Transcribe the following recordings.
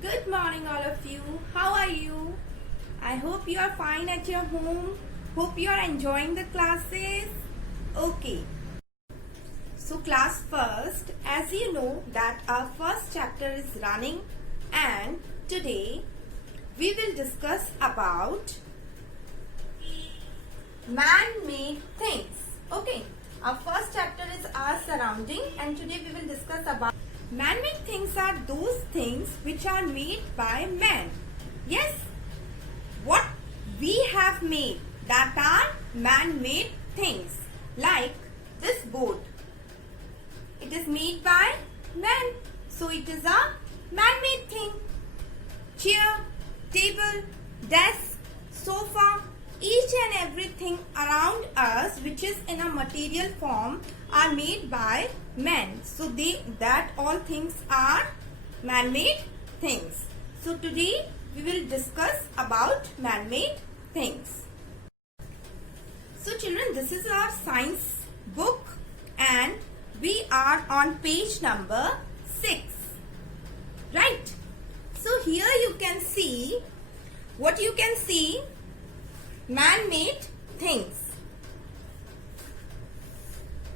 Good morning, all of you. How are you? I hope you are fine at your home. Hope you are enjoying the classes. Okay. So, class first, as you know that our first chapter is running, and today we will discuss about man-made things. Okay. Our first chapter is our surrounding, and today we will discuss about man-made things are those things which are made by man. Yes, what we have made, that are man-made things. Like this board. It is made by man. So it is a man-made thing. Chair, table, desk, sofa, each and everything around us which is in a material form are made by man. So that all things are man-made things. So today we will discuss about man-made things. So children, this is our science book and we are on page number 6. Right? So here you can see, what you can see, man-made things.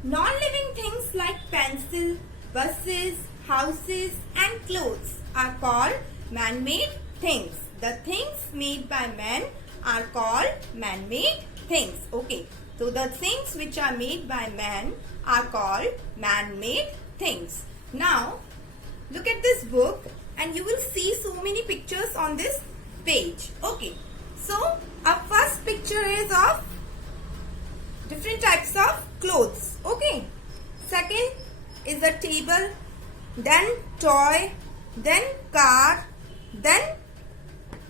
Non-living things like pencil, buses, houses and clothes are called man-made things. The things made by man are called man-made things. Okay. So the things which are made by man are called man-made things. Now look at this book and you will see so many pictures on this page. Okay. So our first picture is of different types of clothes. Okay. Second is a table, then toy, then car, then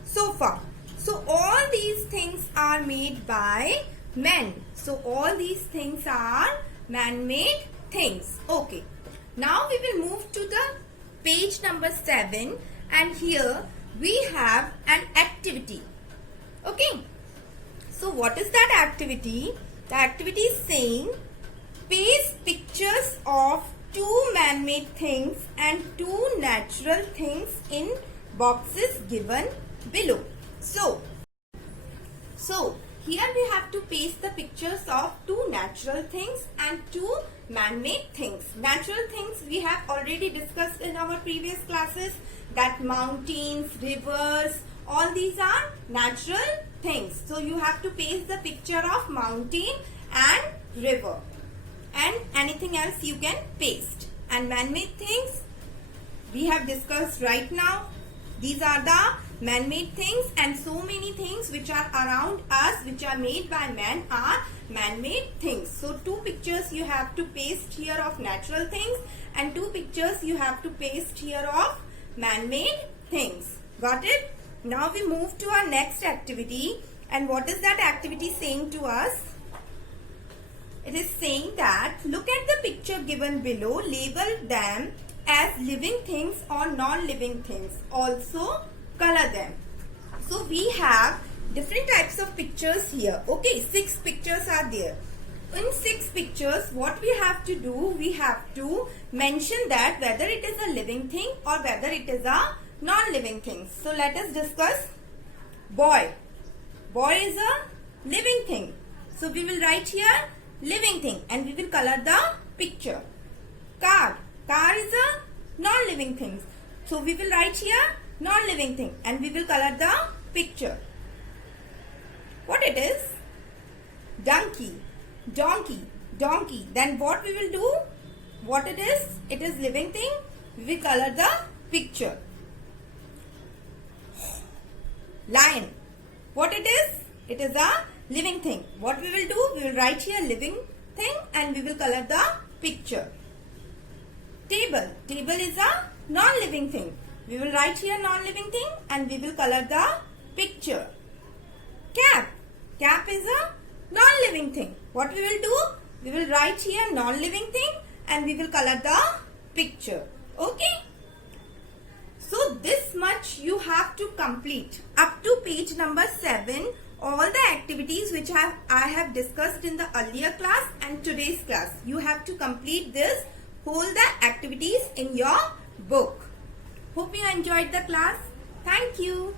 sofa. So all these things are made by men. So all these things are man-made things. Okay. Now we will move to the page number 7 and here we have an activity. Okay. So what is that activity? The activity is saying paste pictures of 2 man-made things and 2 natural things in boxes given below. So here we have to paste the pictures of 2 natural things and 2 man-made things. Natural things we have already discussed in our previous classes, that mountains, rivers, all these are natural things. So you have to paste the picture of mountain and river and anything else you can paste. And man-made things we have discussed right now. These are the man-made things, and so many things which are around us which are made by man are man-made things. So 2 pictures you have to paste here of natural things and 2 pictures you have to paste here of man-made things. Got it? Now we move to our next activity, and what is that activity saying to us? It is saying that look at the picture given below, label them as living things or non-living things. Also color them. So we have different types of pictures here. Okay, 6 pictures are there. In 6 pictures, what we have to do, we have to mention that whether it is a living thing or whether it is a non-living thing. So let us discuss boy. Boy is a living thing. So we will write here living thing and we will color the picture. Car. Car is a non-living thing. So we will write here non-living thing and we will color the picture. What it is? Donkey. Donkey. Donkey. Then what we will do? What it is? It is living thing. We will color the picture. Lion. What it is? It is a living thing. What we will do? We will write here living thing and we will color the picture. Table. Table is a non-living thing. We will write here non-living thing and we will color the picture. Cap. Cap is a non-living thing. What we will do? We will write here non-living thing and we will color the picture. Okay. So this much you have to complete up to page number 7. All the activities which I have discussed in the earlier class and today's class. You have to complete this, whole the activities in your book. Hope you enjoyed the class. Thank you.